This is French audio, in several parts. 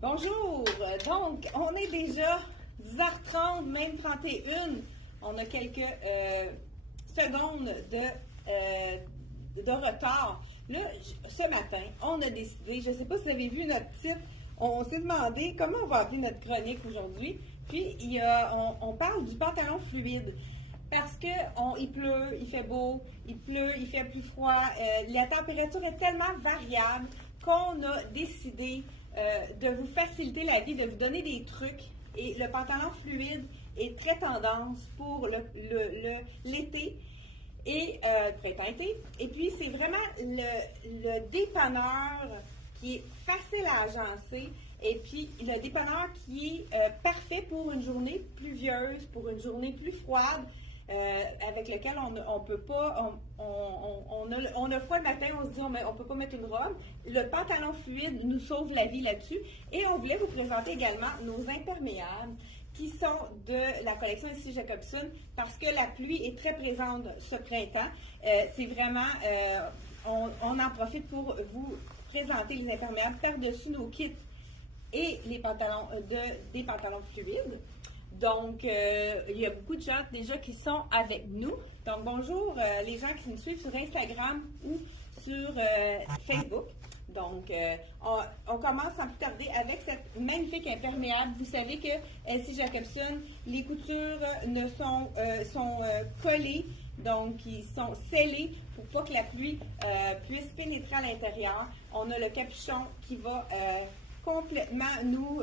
Bonjour! Donc, on est déjà 10h30, même 31. On a quelques secondes de retard. Là, ce matin, on a décidé, je ne sais pas si vous avez vu notre titre, on s'est demandé comment on va appeler notre chronique aujourd'hui. Puis, on parle du pantalon fluide. Parce qu'il pleut, il fait beau, il pleut, il fait plus froid. La température est tellement variable qu'on a décidé de vous faciliter la vie, de vous donner des trucs. Et le pantalon fluide est très tendance pour l'été et printemps-été. Et puis, c'est vraiment le dépanneur qui est facile à agencer. Et puis, le dépanneur qui est parfait pour une journée pluvieuse, pour une journée plus froide. Avec lequel on peut pas, on a froid le matin, on se dit on peut pas mettre une robe. Le pantalon fluide nous sauve la vie là-dessus. Et on voulait vous présenter également nos imperméables qui sont de la collection ici Jacobson parce que la pluie est très présente ce printemps. C'est vraiment, on en profite pour vous présenter les imperméables par-dessus nos kits et les pantalons des pantalons fluides. Donc, il y a beaucoup de gens déjà qui sont avec nous. Donc, bonjour les gens qui nous suivent sur Instagram ou sur Facebook. Donc, on commence sans plus tarder avec cette magnifique imperméable. Vous savez que LC Jacobson, les coutures sont collées, donc ils sont scellées pour pas que la pluie puisse pénétrer à l'intérieur. On a le capuchon qui va complètement nous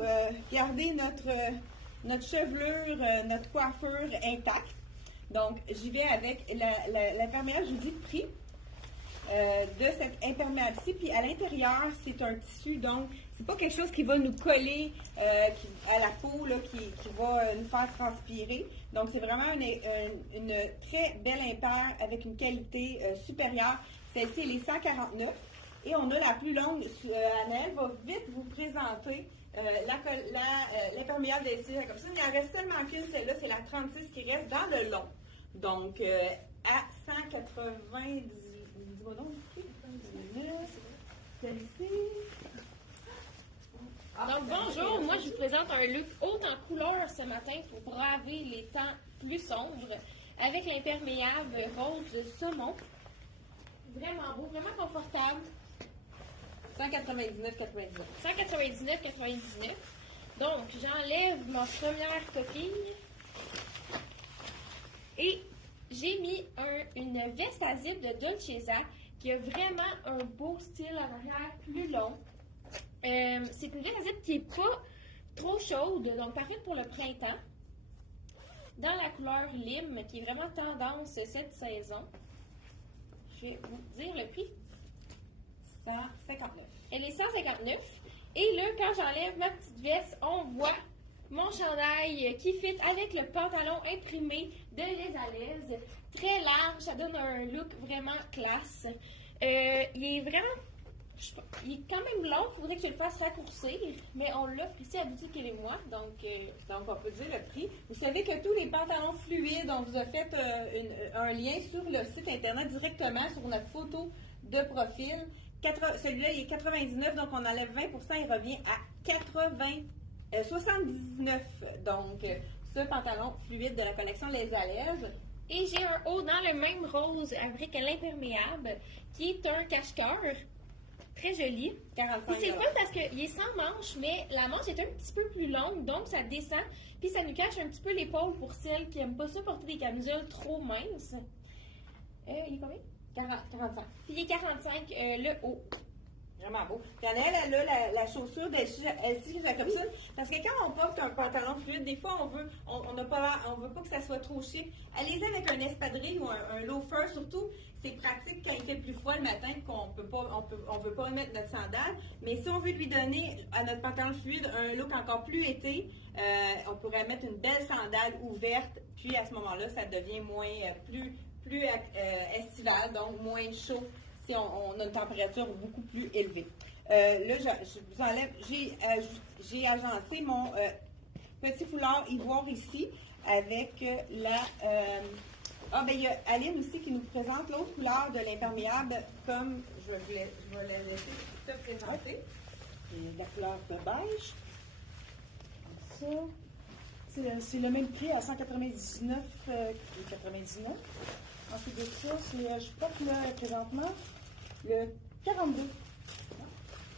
garder notre chevelure, notre coiffure intacte. Donc, j'y vais avec l'imperméable. Je vous dis le prix de cet imperméable-ci. Puis à l'intérieur, c'est un tissu, donc c'est pas quelque chose qui va nous coller à la peau, là, qui va nous faire transpirer. Donc, c'est vraiment une très belle impaire avec une qualité supérieure. Celle-ci, elle est 149. Et on a la plus longue. Anaëlle va vite vous présenter l'imperméable d'LC Jacobson. Il en reste tellement qu'une, celle-là, c'est la 36 qui reste dans le long. Donc, à 190, dis-moi donc, celle-ci. Donc, bonjour, moi je vous présente un look haut en couleur ce matin pour braver les temps plus sombres avec l'imperméable rose saumon. Vraiment beau, vraiment confortable. 199,99. 199,99. Donc, j'enlève ma première coquille et j'ai mis une veste à zip de Dolcezza qui a vraiment un beau style en arrière plus long. C'est une veste à zip qui n'est pas trop chaude, donc parfaite pour le printemps. Dans la couleur lime, qui est vraiment tendance cette saison. Je vais vous dire le prix. 159. Elle est 159. Et là, quand j'enlève ma petite veste, on voit mon chandail qui fit avec le pantalon imprimé de Les à l'aise. Très large, ça donne un look vraiment classe. Il est vraiment... Il est quand même long, il faudrait que je le fasse raccourcir, mais on l'offre ici à Boutique et moi, donc on peut dire le prix. Vous savez que tous les pantalons fluides, on vous a fait un lien sur le site internet directement sur notre photo de profil. Celui-là, il est 99, donc on enlève 20 il revient à 79. Donc, ce pantalon fluide de la collection Les à l'aise. Et j'ai un haut dans le même rose avec l'imperméable, qui est un cache-cœur. Très joli. 45 c'est le fun parce qu'il est sans manche, mais la manche est un petit peu plus longue, donc ça descend. Puis ça nous cache un petit peu l'épaule pour celles qui n'aiment pas ça porter des camisoles trop minces. Il est combien? 45. Puis il est 45 le haut. Vraiment beau. Puis elle a la chaussure d'LC Jacobson. Parce que quand on porte un pantalon fluide, des fois, on veut pas que ça soit trop chic. Allez-y avec un espadrille ou un loafer, surtout. C'est pratique quand il fait plus froid le matin qu'on veut pas mettre notre sandale. Mais si on veut lui donner à notre pantalon fluide un look encore plus été, on pourrait mettre une belle sandale ouverte. Puis à ce moment-là, ça devient plus estival, donc moins chaud si on a une température beaucoup plus élevée. Là, je vous enlève, j'ai agencé mon petit foulard ivoire ici avec la... il y a Aline aussi qui nous présente l'autre couleur de l'imperméable, comme je vais la laisser te présenter. La couleur de beige. ça. C'est le même prix à 199 et 99. Ensuite de ça, je porte là présentement le 42.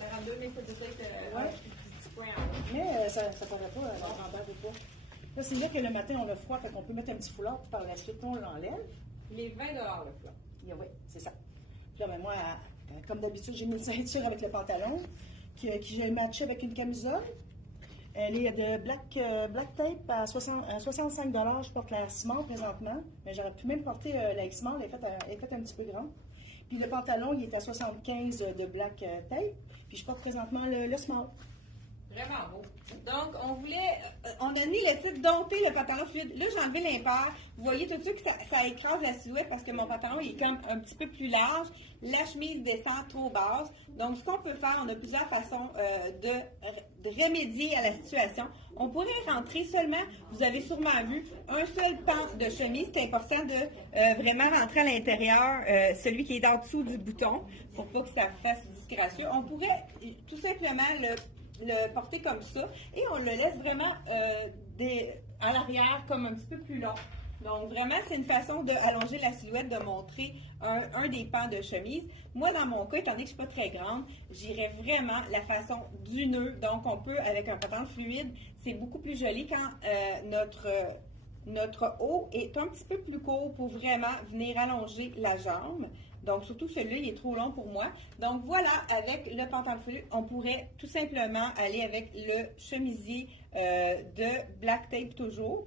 42, mais c'est peut-être Ouais. un petit point en haut. Mais ça ne paraît pas la grandeur ou pas. Là, c'est là que le matin, on a froid, fait qu'on peut mettre un petit foulard, puis par la suite, on l'enlève. Il est 20 le plat. Oui, c'est ça. Puis là, ben, moi, comme d'habitude, j'ai mis une ceinture avec le pantalon, que j'ai matché avec une camisole. Elle est de black tape à 65 $. Je porte la Simon présentement, mais j'aurais pu même porter la Simon, elle est faite un petit peu grande. Puis le pantalon, il est à 75 de black tape. Puis je porte présentement le small. Vraiment beau. Donc, on a mis le titre Dompter le pantalon fluide. Là, j'ai enlevé l'impair. Vous voyez tout de suite que ça écrase la silhouette parce que mon pantalon il est comme un petit peu plus large. La chemise descend trop basse. Donc, ce qu'on peut faire, on a plusieurs façons de remédier à la situation. On pourrait rentrer seulement, vous avez sûrement vu, un seul pan de chemise. C'est important de vraiment rentrer à l'intérieur, celui qui est en dessous du bouton, pour pas que ça fasse disgracieux. On pourrait tout simplement le porter comme ça et on le laisse vraiment à l'arrière comme un petit peu plus long. Donc vraiment, c'est une façon d'allonger la silhouette, de montrer un des pans de chemise. Moi, dans mon cas, étant donné que je ne suis pas très grande, j'irais vraiment la façon du nœud. Donc, on peut, avec un pantalon fluide, c'est beaucoup plus joli quand notre haut est un petit peu plus court pour vraiment venir allonger la jambe. Donc, surtout celui-là, il est trop long pour moi. Donc, voilà, avec le pantalon fluide, on pourrait tout simplement aller avec le chemisier de black tape toujours,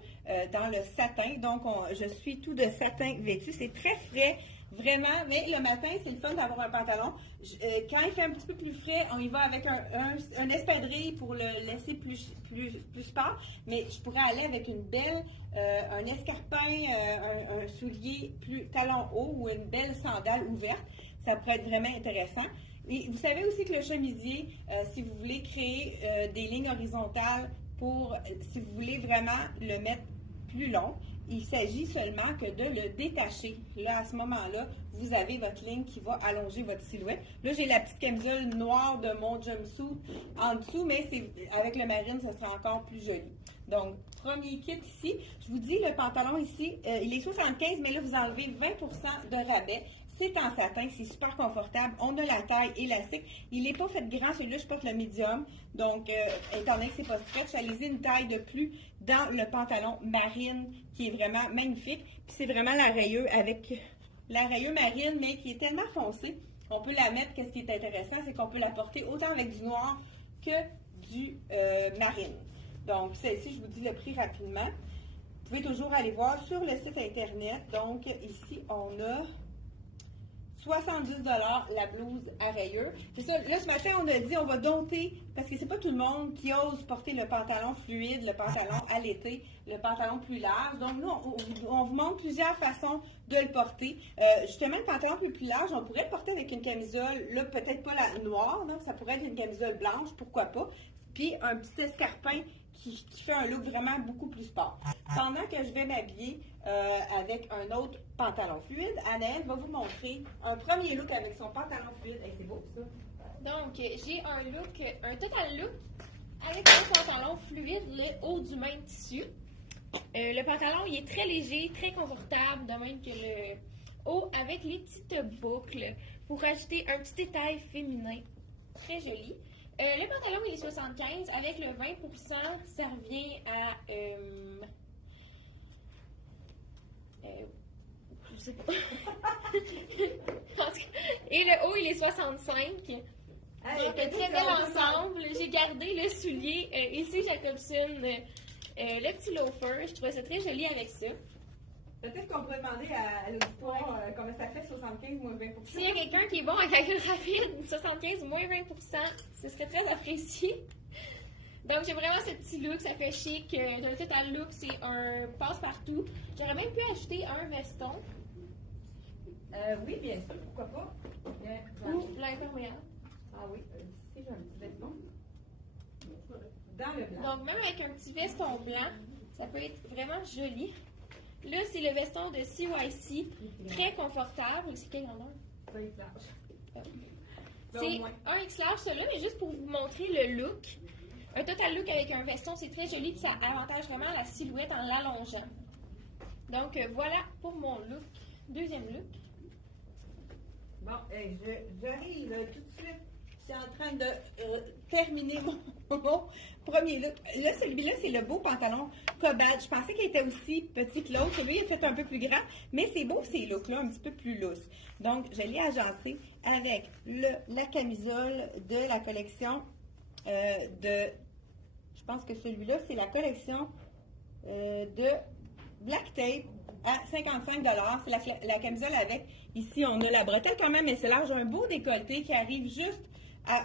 dans le satin. Donc, je suis tout de satin vêtu. C'est très frais, vraiment. Mais le matin, c'est le fun d'avoir un pantalon. Quand il fait un petit peu plus frais, on y va avec un espadrille pour le laisser plus sport. Mais je pourrais aller avec une belle, un escarpin, un soulier plus talon haut ou une belle sandale ouverte. Ça pourrait être vraiment intéressant. Et vous savez aussi que le chemisier, si vous voulez créer des lignes horizontales si vous voulez vraiment le mettre plus long, il s'agit seulement que de le détacher. Là, à ce moment-là, vous avez votre ligne qui va allonger votre silhouette. Là, j'ai la petite camisole noire de mon jumpsuit en dessous, mais avec le marine, ça sera encore plus joli. Donc, premier kit ici. Je vous dis, le pantalon ici, il est 75, mais là, vous enlevez 20 % de rabais. C'est en satin, c'est super confortable. On a la taille élastique. Il n'est pas fait grand, celui-là, je porte le médium. Donc, étant donné que c'est pas stretch, allez-y une taille de plus dans le pantalon marine qui est vraiment magnifique. Puis c'est vraiment la rayure avec la rayure marine, mais qui est tellement foncée. On peut la mettre, qu'est-ce qui est intéressant, c'est qu'on peut la porter autant avec du noir que du marine. Donc, celle-ci, je vous dis le prix rapidement. Vous pouvez toujours aller voir sur le site Internet. Donc, ici, on a 70 $ la blouse à rayures. C'est ça, là, ce matin, on a dit, on va dompter, parce que c'est pas tout le monde qui ose porter le pantalon fluide, le pantalon à l'été, le pantalon plus large. Donc, nous, on vous montre plusieurs façons de le porter. Justement, le pantalon plus large, on pourrait le porter avec une camisole, là, peut-être pas la noire, donc ça pourrait être une camisole blanche, pourquoi pas. Puis, un petit escarpin qui fait un look vraiment beaucoup plus sport. Pendant que je vais m'habiller avec un autre pantalon fluide, Anaëlle va vous montrer un premier look avec son pantalon fluide. Hey, c'est beau, ça. Donc, j'ai un total look avec un pantalon fluide, le haut du même tissu. Le pantalon, il est très léger, très confortable, de même que le haut avec les petites boucles pour ajouter un petit détail féminin. Très joli. Le pantalon, il est 75. Avec le 20 %, ça revient à... je sais pas. Et le haut, il est 65. Donc, un très bel ensemble. J'ai gardé le soulier. Ici, Jacobson, le petit loafer. Je trouvais ça très joli avec ça. Peut-être qu'on pourrait demander à l'auditoire comment ça fait 75 moins 20 %. S'il y a quelqu'un qui est bon en calcul rapide, 75 moins 20 %, ce serait très apprécié. Donc, j'ai vraiment ce petit look, ça fait chic. Le total look, c'est un passe-partout. J'aurais même pu ajouter un veston. Oui, bien sûr, pourquoi pas. Ou l'imperméable. Ah oui, ici, j'ai un petit veston. Dans le blanc. Donc, même avec un petit veston blanc, ça peut être vraiment joli. Là, c'est le veston de CYC, très confortable. C'est quel grandeur? Ça, il flash. C'est un X large, celui-là, mais juste pour vous montrer le look. Un total look avec un veston, c'est très joli, puis ça avantage vraiment la silhouette en l'allongeant. Donc, voilà pour mon look. Deuxième look. Bon, j'arrive tout de suite. Je suis en train de terminer mon premier look. Là, celui-là, c'est le beau pantalon cobalt. Je pensais qu'il était aussi petit que l'autre. Celui-là, il est fait un peu plus grand, mais c'est beau ces looks-là, un petit peu plus lousses. Donc, je l'ai agencé avec la camisole de la collection je pense que celui-là, c'est la collection de Black Tape à 55 $. C'est la camisole avec, ici, on a la bretelle quand même, mais c'est large, un beau décolleté qui arrive juste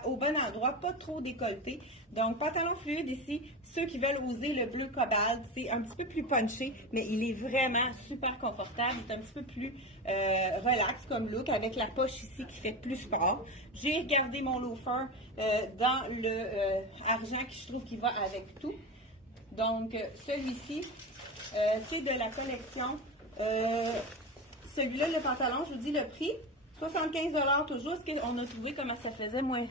au bon endroit, pas trop décolleté. Donc, pantalon fluide ici, ceux qui veulent oser le bleu cobalt, c'est un petit peu plus punché, mais il est vraiment super confortable. Il est un petit peu plus relax comme look, avec la poche ici qui fait plus sport. J'ai regardé mon loafer dans le argent qui je trouve qui va avec tout. Donc, celui-ci, c'est de la collection. Celui-là, le pantalon, je vous dis le prix. 75 $ toujours. Est-ce qu'on a trouvé comment ça faisait moins?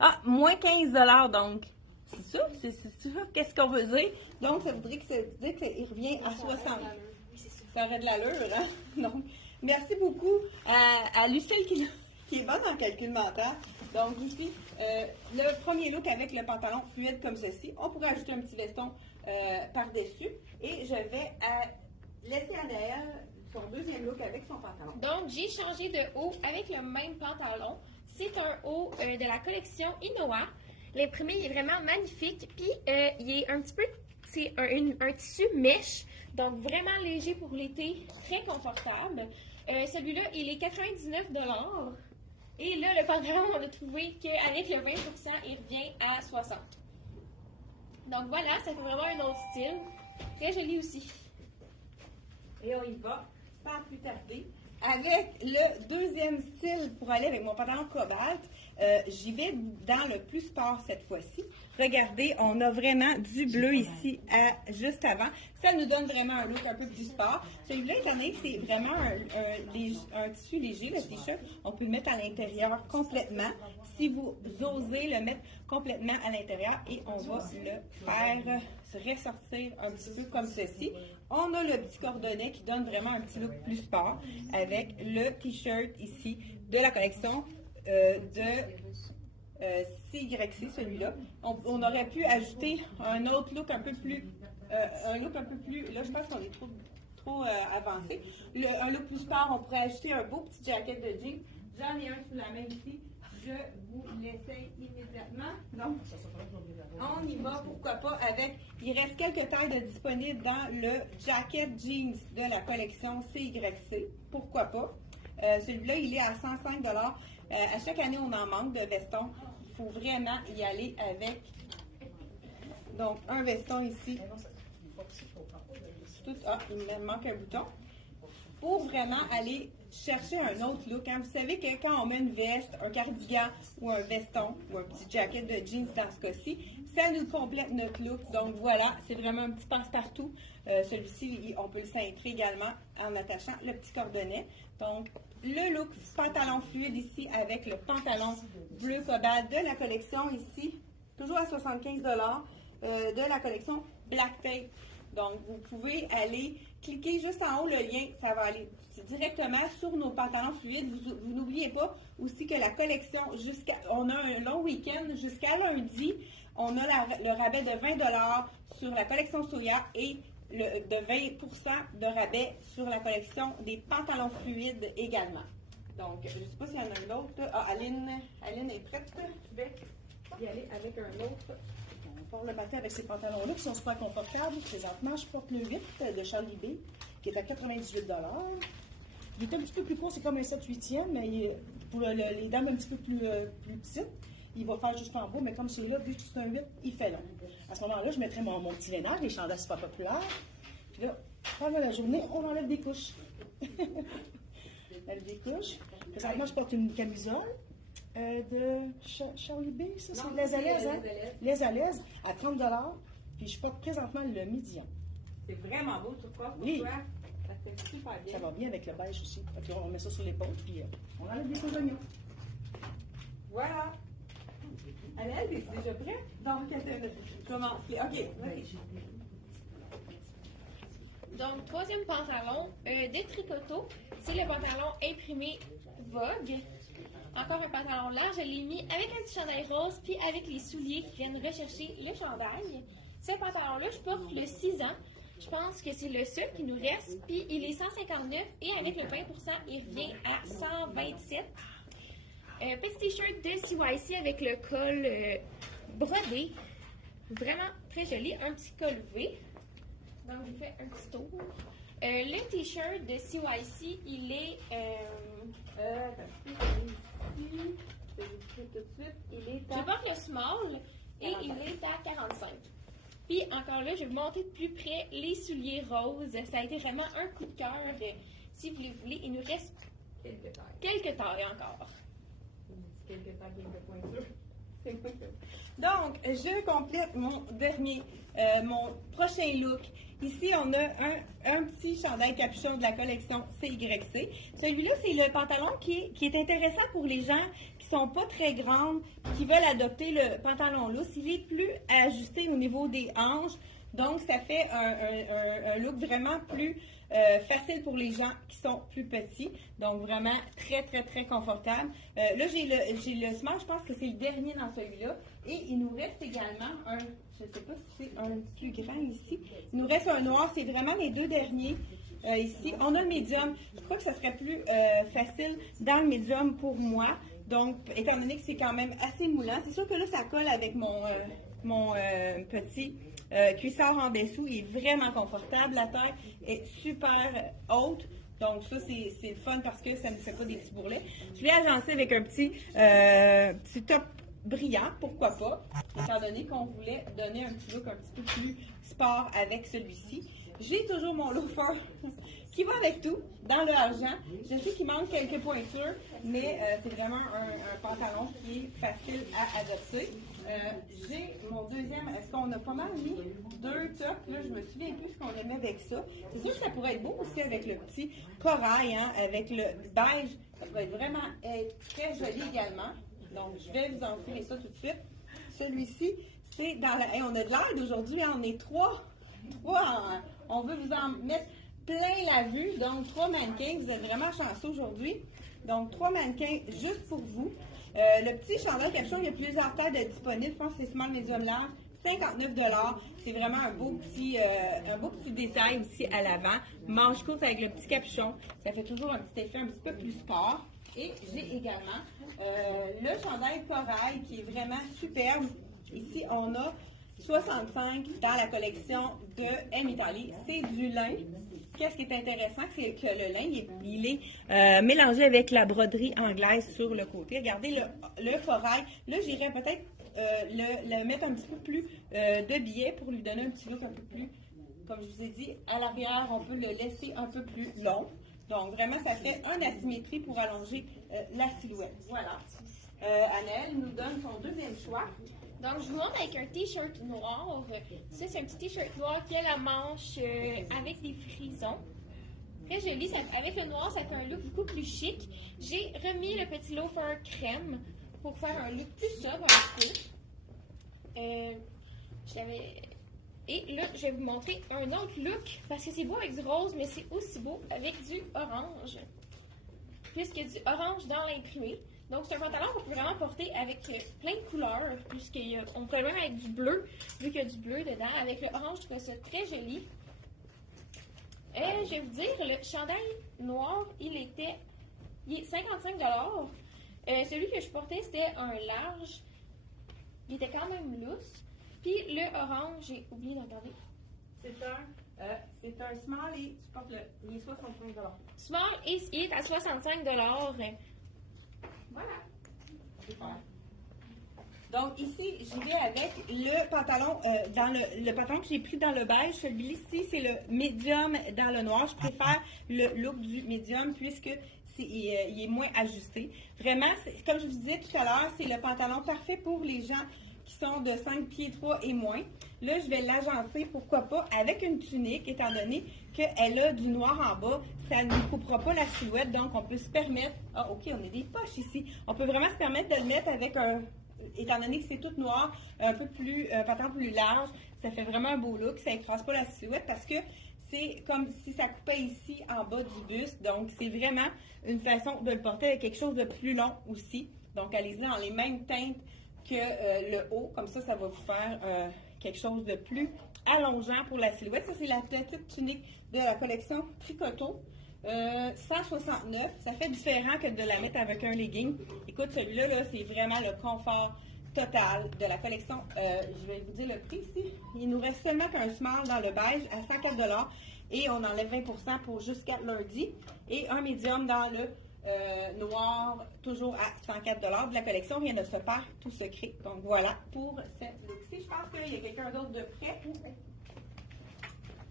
Ah, moins 15 $, donc. C'est ça? C'est ça? Qu'est-ce qu'on veut dire? Donc, ça voudrait qu'il revient à 60. Ça aurait de l'allure, hein? Donc, merci beaucoup à Lucille qui est bonne en calcul mental. Donc, ici, le premier look avec le pantalon fluide comme ceci. On pourrait ajouter un petit veston par-dessus. Et je vais laisser à derrière son deuxième look avec son pantalon. Donc, j'ai changé de haut avec le même pantalon. C'est un haut de la collection Inoa. L'imprimé est vraiment magnifique. Puis, il est un petit peu, c'est un tissu mèche. Donc, vraiment léger pour l'été, très confortable. Celui-là, il est 99 $. Et là, le pantalon, on a trouvé qu'avec le 20%, il revient à 60 $. Donc, voilà, ça fait vraiment un autre style. Très joli aussi. Et on y va, sans plus tarder, avec le deuxième style pour aller avec mon pantalon cobalt. J'y vais dans le plus sport cette fois-ci. Regardez, on a vraiment du bleu ici juste avant. Ça nous donne vraiment un look un peu plus sport. Celui-là, étant donné que c'est vraiment un tissu léger, le t-shirt, on peut le mettre à l'intérieur complètement. Si vous osez le mettre complètement à l'intérieur, et on va le faire ressortir un petit peu comme ceci. On a le petit cordonnet qui donne vraiment un petit look plus sport avec le t-shirt ici de la collection CYC, celui-là. On aurait pu ajouter un autre look un peu plus, là je pense qu'on est trop avancé. Un look plus sport, on pourrait ajouter un beau petit jacket de jean. J'en ai un sous la main ici. Je vous l'essaye immédiatement. Donc, on y va, pourquoi pas, avec, il reste quelques tailles de disponibles dans le jacket jeans de la collection CYC. Pourquoi pas. Celui-là, il est à 105 $. À chaque année, on en manque de vestons. Il faut vraiment y aller avec. Donc, un veston ici. Il me manque un bouton. Pour vraiment aller chercher un autre look. Hein. Vous savez que quand on met une veste, un cardigan ou un veston ou un petit jacket de jeans dans ce cas-ci, ça nous complète notre look. Donc voilà, c'est vraiment un petit passe-partout. Celui-ci, on peut le cintrer également en attachant le petit cordonnet. Donc, le look pantalon fluide ici avec le pantalon bleu cobalt de la collection ici, toujours à 75 $, de la collection Black Tape. Donc, vous pouvez aller cliquer juste en haut le lien, ça va aller directement sur nos pantalons fluides. Vous n'oubliez pas aussi que la collection, on a un long week-end jusqu'à lundi. On a le rabais de 20 $ sur la collection Soya et de 20% de rabais sur la collection des pantalons fluides également. Donc, je ne sais pas s'il y en a un autre. Ah, Aline est prête. Je vais y aller avec un autre. On part le matin avec ces pantalons-là qui sont super confortables. Présentement, je porte le 8 de Charlie B, qui est à 98 $. Il est un petit peu plus court, c'est comme un 7/8e, mais pour les dames un petit peu plus petites, il va faire jusqu'en bas, mais comme celui-là, vu que c'est un 8, il fait long. À ce moment-là, je mettrai mon petit lainage, les chandails super populaires. Puis là, pendant la journée, on enlève des couches. Enlève des couches. Présentement, je porte une camisole de Charlie B, ça, c'est les Alaises, hein? Les Alaises, à 30 $. Puis je porte présentement le médian. C'est vraiment beau, tu crois? Oui. Ça fait super bien. Ça va bien avec le beige aussi. Puis on met ça sur l'épaule, puis on enlève des couches d'oignon. Voilà. Annelle, es-tu déjà prêt? Donc, comment? OK, vas-y. Donc, troisième pantalon de tricoto, c'est le pantalon imprimé Vogue. Encore un pantalon large, je l'ai mis avec un petit chandail rose, puis avec les souliers qui viennent rechercher le chandail. Ce pantalon-là, je porte le 6 ans. Je pense que c'est le seul qui nous reste, puis il est 159 et avec le 20%, il revient à 127. Petit t-shirt de CYC avec le col brodé, vraiment très joli, un petit col V. Donc, je fais un petit tour. Le t-shirt de CYC, il est. Je porte le small et il est à 45. Puis encore là, je vais vous montrer de plus près les souliers roses. Ça a été vraiment un coup de cœur. Si vous les voulez, il nous reste quelques tailles encore. Quelques tailles, quelques pointures. Donc, je complète mon prochain look. Ici, on a un petit chandail capuchon de la collection CYC. Celui-là, c'est le pantalon qui est intéressant pour les gens qui sont pas très grandes, qui veulent adopter le pantalon lousse. Il est plus ajusté au niveau des hanches, donc ça fait un look vraiment plus facile pour les gens qui sont plus petits. Donc, vraiment très, très, très confortable. Là, j'ai le small, je pense que c'est le dernier dans celui-là. Et il nous reste également je ne sais pas si c'est un plus grand ici. Il nous reste un noir, c'est vraiment les deux derniers ici. On a le médium. Je crois que ça serait plus facile dans le médium pour moi. Donc, étant donné que c'est quand même assez moulant, c'est sûr que là, ça colle avec mon petit cuissard en dessous. Il est vraiment confortable. La taille est super haute. Donc, ça, c'est le fun parce que ça ne fait pas des petits bourrelets. Je l'ai agencé avec un petit top brillant, pourquoi pas, étant donné qu'on voulait donner un petit look un petit peu plus sport avec celui-ci. J'ai toujours mon loafer qui va avec tout, dans le argent. Je sais qu'il manque quelques pointures, mais c'est vraiment un pantalon qui est facile à adopter. J'ai mon deuxième, est-ce qu'on a pas mal mis deux tops, là, je me souviens plus ce qu'on aimait avec ça. C'est sûr que ça pourrait être beau aussi avec le petit corail, hein, avec le beige, ça pourrait vraiment être très joli également. Donc, je vais vous enfiler ça tout de suite. Celui-ci, c'est dans la... Hey, on a de l'aide aujourd'hui, hein, on est trois on veut vous en mettre plein la vue. Donc, 3 mannequins, vous êtes vraiment chanceux aujourd'hui. Donc, 3 mannequins juste pour vous. Le petit chandail capuchon, il y a plusieurs tailles de disponibles. Je pense que c'est small, medium, large. 59 $. C'est vraiment un beau petit détail ici à l'avant. Manche courte avec le petit capuchon. Ça fait toujours un petit effet un petit peu plus sport. Et j'ai également le chandail corail qui est vraiment superbe. Ici, on a 65 dans la collection de M Italy. C'est du lin. Qu'est-ce qui est intéressant, c'est que le lin, il est mélangé avec la broderie anglaise sur le côté. Regardez le corail. Là, j'irais peut-être le mettre un petit peu plus de biais pour lui donner un petit look un peu plus, comme je vous ai dit, à l'arrière, on peut le laisser un peu plus long. Donc, vraiment, ça fait une asymétrie pour allonger la silhouette. Voilà. Annelle nous donne son deuxième choix. Donc, je vous montre avec un t-shirt noir. Ça, c'est un petit t-shirt noir qui a la manche avec des frisons. Très joli. Avec le noir, ça fait un look beaucoup plus chic. J'ai remis le petit loafer crème pour faire un look plus sobre un peu. Et là, je vais vous montrer un autre look parce que c'est beau avec du rose, mais c'est aussi beau avec du orange. Puisqu'il y a du orange dans l'imprimé. Donc, c'est un pantalon qu'on peut vraiment porter avec plein de couleurs, puisqu'on peut même avec du bleu, vu qu'il y a du bleu dedans. Avec le orange, je trouve ça très joli. Je vais vous dire, le chandail noir, il est 55 $. Celui que je portais, c'était un large. Il était quand même lousse. Puis le orange, j'ai oublié de regarder. C'est un small et tu portes il est 65 $. Small et il est à 65 $. Voilà. Super. Donc ici, j'y vais avec le pantalon, le pantalon que j'ai pris dans le beige. Celui-ci, c'est le médium dans le noir. Je préfère le look du médium puisque il est moins ajusté. Vraiment, comme je vous disais tout à l'heure, c'est le pantalon parfait pour les gens qui sont de 5 pieds 3 et moins. Là, je vais l'agencer, pourquoi pas, avec une tunique, étant donné qu'elle a du noir en bas. Ça ne coupera pas la silhouette, donc on peut se permettre... Ah, OK, on a des poches ici. On peut vraiment se permettre de le mettre avec étant donné que c'est tout noir, un pantalon plus large, ça fait vraiment un beau look. Ça écrase pas la silhouette parce que c'est comme si ça coupait ici en bas du buste. Donc, c'est vraiment une façon de le porter avec quelque chose de plus long aussi. Donc, allez-y dans les mêmes teintes que le haut. Comme ça va vous faire quelque chose de plus allongeant pour la silhouette. Ça, c'est la petite tunique de la collection Tricoto. 169. Ça fait différent que de la mettre avec un legging. Écoute, celui-là, là, c'est vraiment le confort total de la collection. Je vais vous dire le prix ici. Il nous reste seulement qu'un small dans le beige à 104 et on enlève 20 pour jusqu'à lundi. Et un médium dans le noir, toujours à 104 de la collection. Rien ne se perd, tout se crée. Donc voilà pour cette look-ci. Je pense qu'il y a quelqu'un d'autre de prêt.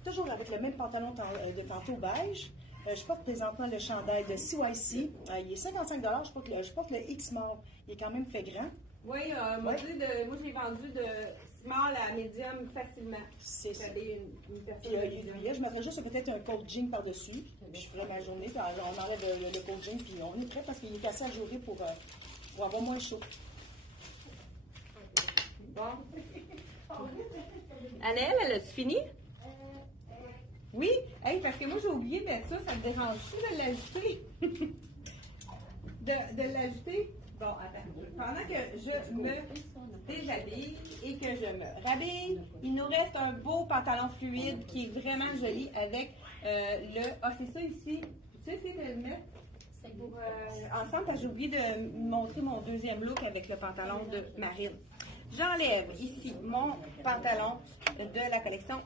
Toujours avec le même pantalon de tantôt beige. Je porte présentement le chandail de CYC. Il est 55 je porte le X-Small. Il est quand même fait grand. Oui, moi j'ai vendu de small à medium facilement. C'est ça. Une personne Je mettrais juste peut-être un coat jean par-dessus. Je ferai ma journée, puis on enlève le coat jean, puis on est prêt parce qu'il est assez ajouré pour avoir moins chaud. Bon. Annelle, elle a-tu fini? Oui? Hey, parce que moi j'ai oublié de mettre ça, ça te dérange-tu de l'ajouter? de l'ajouter? Bon, attends. Pendant que je me déshabille et que je me rhabille, il nous reste un beau pantalon fluide qui est vraiment joli avec c'est ça ici. Tu sais, essayer de le mettre ensemble parce que j'ai oublié de montrer mon deuxième look avec le pantalon de Marine. J'enlève ici mon pantalon de la collection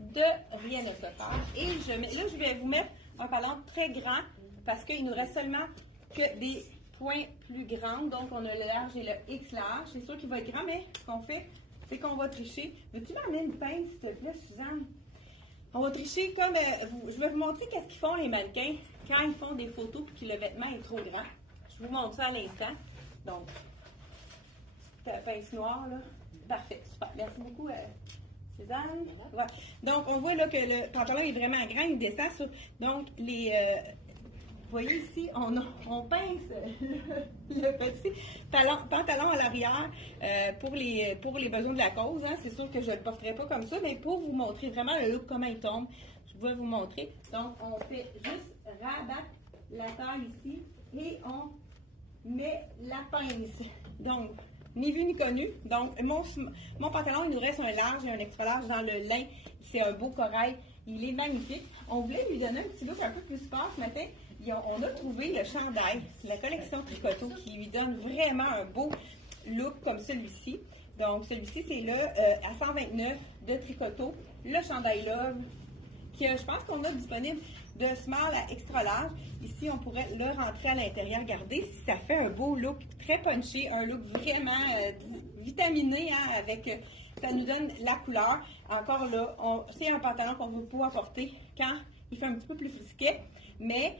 de Rien ne se faire et je vais vous mettre un pantalon très grand parce qu'il nous reste seulement que des points plus grands. Donc, on a le large et le X large. C'est sûr qu'il va être grand, mais ce qu'on fait, c'est qu'on va tricher. Veux-tu m'amener une pince, s'il te plaît, Suzanne? On va tricher comme... je vais vous montrer qu'est-ce qu'ils font les mannequins quand ils font des photos et que le vêtement est trop grand. Je vous montre ça à l'instant. Donc, ta pince noire, là. Parfait, super. Merci beaucoup, Suzanne. Voilà. Donc, on voit là que le pantalon est vraiment grand. Il descend sur... Donc, vous voyez ici, on pince le petit pantalon à l'arrière pour les besoins de la cause. Hein. C'est sûr que je ne le porterai pas comme ça, mais pour vous montrer vraiment le look, comment il tombe, je vais vous montrer. Donc, on fait juste rabattre la taille ici et on met la pince. Donc, ni vu ni connu. Donc, mon pantalon, il nous reste un large et un extra large dans le lin. C'est un beau corail. Il est magnifique. On voulait lui donner un petit look un peu plus sport ce matin. On a trouvé le chandail, la collection Tricoto, qui lui donne vraiment un beau look comme celui-ci. Donc, celui-ci, c'est le à 129 de Tricoto. Le chandail Love, que je pense qu'on a disponible de small à extra large. Ici, on pourrait le rentrer à l'intérieur. Regardez si ça fait un beau look très punché, un look vraiment vitaminé, hein, avec... ça nous donne la couleur. Encore là, c'est un pantalon qu'on va pouvoir porter quand il fait un petit peu plus frisquet, mais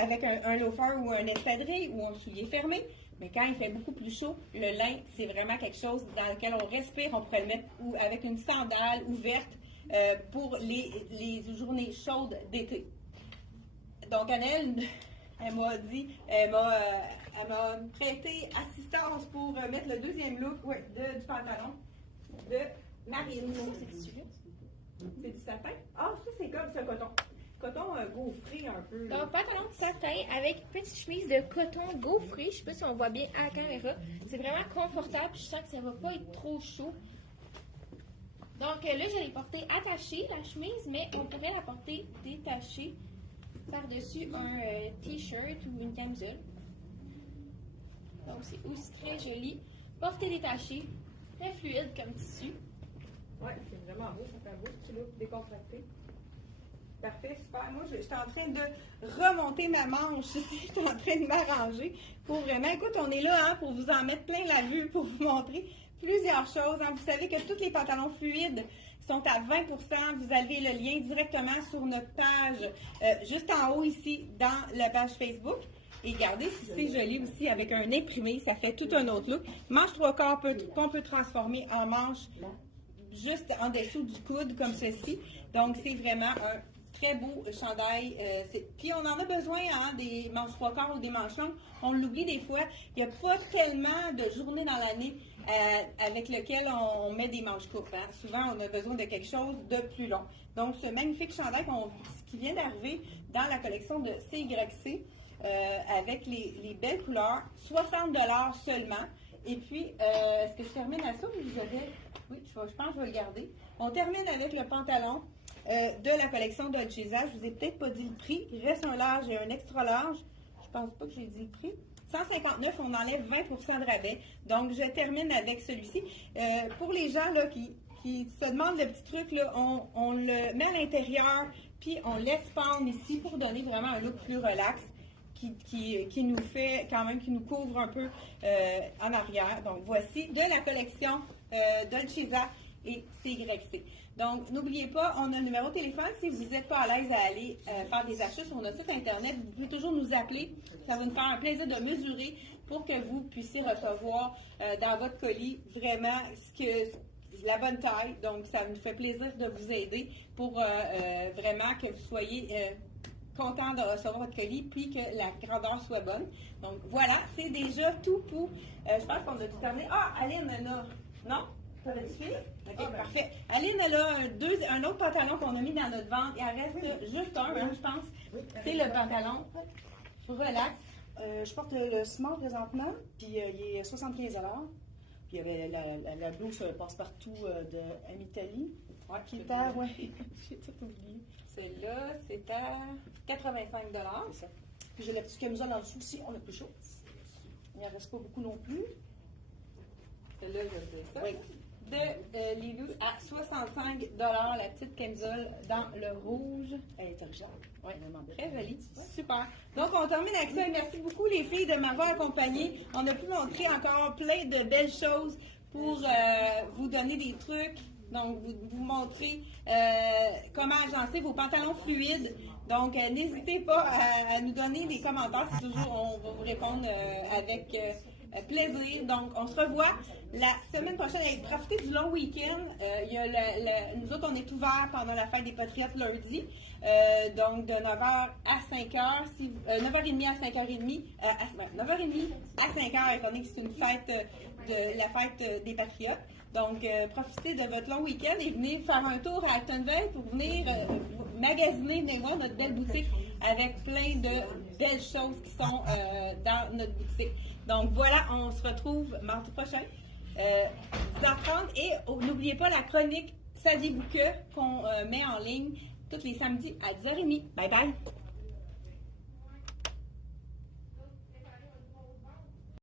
avec un loafer ou un espadrille ou un soulier fermé. Mais quand il fait beaucoup plus chaud, le lin, c'est vraiment quelque chose dans lequel on respire. On pourrait le mettre avec une sandale ouverte pour les journées chaudes d'été. Donc, Annelle, elle m'a prêté assistance pour mettre le deuxième look du pantalon de Marine. C'est du satin? Ah, ça, c'est comme ce coton. Coton gaufré un peu. Donc, pantalon de satin avec petite chemise de coton gaufré. Je ne sais pas si on voit bien à la caméra. C'est vraiment confortable. Je sens que ça ne va pas être trop chaud. Donc, là, je l'ai porté attachée, la chemise, mais on pourrait la porter détachée par-dessus un t-shirt ou une camisole. Donc, c'est aussi très joli. Porté détaché, très fluide comme tissu. Oui, c'est vraiment beau. Ça fait un beau petit look décontracté. Parfait, super. Moi, je suis en train de remonter ma manche ici. Je suis en train de m'arranger pour vraiment... Écoute, on est là pour vous en mettre plein la vue, pour vous montrer plusieurs choses. Hein. Vous savez que tous les pantalons fluides sont à 20 %. Vous avez le lien directement sur notre page, juste en haut ici, dans la page Facebook. Et regardez si c'est joli aussi avec un imprimé. Ça fait tout un autre look. Manche 3/4 qu'on peut transformer en manche juste en dessous du coude, comme ceci. Donc, c'est vraiment un Très beau chandail. Puis on en a besoin, hein, des manches 3/4 ou des manches longues. On l'oublie des fois. Il n'y a pas tellement de journées dans l'année avec lesquelles on met des manches courtes. Hein. Souvent, on a besoin de quelque chose de plus long. Donc, ce magnifique chandail qui vient d'arriver dans la collection de CYC avec les belles couleurs, 60 $ seulement. Et puis, est-ce que je termine à ça ou vous avez... Oui, je pense que je vais le garder. On termine avec le pantalon de la collection Dolcezza. Je vous ai peut-être pas dit le prix. Il reste un large et un extra large. Je pense pas que j'ai dit le prix. 159, on enlève 20 % de rabais. Donc, je termine avec celui-ci. Pour les gens là, qui se demandent le petit truc, là, on le met à l'intérieur, puis on laisse pendre ici pour donner vraiment un look plus relax. Qui nous fait quand même, qui nous couvre un peu en arrière. Donc, voici de la collection Dolcezza et CYC. Donc, n'oubliez pas, on a le numéro de téléphone. Si vous n'êtes pas à l'aise à aller faire des achats sur notre site Internet, vous pouvez toujours nous appeler. Ça va nous faire un plaisir de mesurer pour que vous puissiez recevoir dans votre colis vraiment la bonne taille. Donc, ça nous fait plaisir de vous aider pour vraiment que vous soyez... content de recevoir votre colis, puis que la grandeur soit bonne. Donc, voilà, c'est déjà tout pour... je pense qu'on a tout terminé. Ah, Aline, elle a... Non? Ça va être fini? OK, parfait. Aline, elle a un autre pantalon qu'on a mis dans notre vente. Il en reste juste un, hein, je pense. C'est le pantalon relax. Je porte le Smart présentement, puis il est 75 $. Puis il y avait la blouse passe-partout de Amitali. Ouais, Qui est à... Ouais, j'ai tout oublié. Celle-là, c'est à 85 $. C'est ça. Puis j'ai la petite camisole en dessous aussi, on a plus chaud. Il n'en reste pas beaucoup non plus. Celle-là, je vais dire ça. Oui. De Lilou à 65 $, la petite camisole dans le rouge. Elle est originale. Oui, vraiment très jolie. Super. Donc, on termine avec ça. Merci beaucoup, les filles, de m'avoir accompagnée. On a pu montrer encore plein de belles choses pour vous donner des trucs. Donc, vous montrer comment agencer vos pantalons fluides. Donc, n'hésitez pas à nous donner des commentaires. C'est toujours, on va vous répondre avec plaisir. Donc, on se revoit la semaine prochaine. Profitez du long week-end. Nous autres, on est ouverts pendant la fête des Patriotes lundi. Donc, de 9h à 5h, 9h30 à 5h30, 9h30 à 5h, étant donné que c'est une fête la fête des Patriotes. Donc, profitez de votre long week-end et venez faire un tour à Actonville pour venir magasiner, venez voir notre belle boutique avec plein de belles choses qui sont dans notre boutique. Donc, voilà, on se retrouve mardi prochain, 10h30. Et n'oubliez pas la chronique Saviez-vous que qu'on met en ligne tous les samedis à 10h30. Bye bye!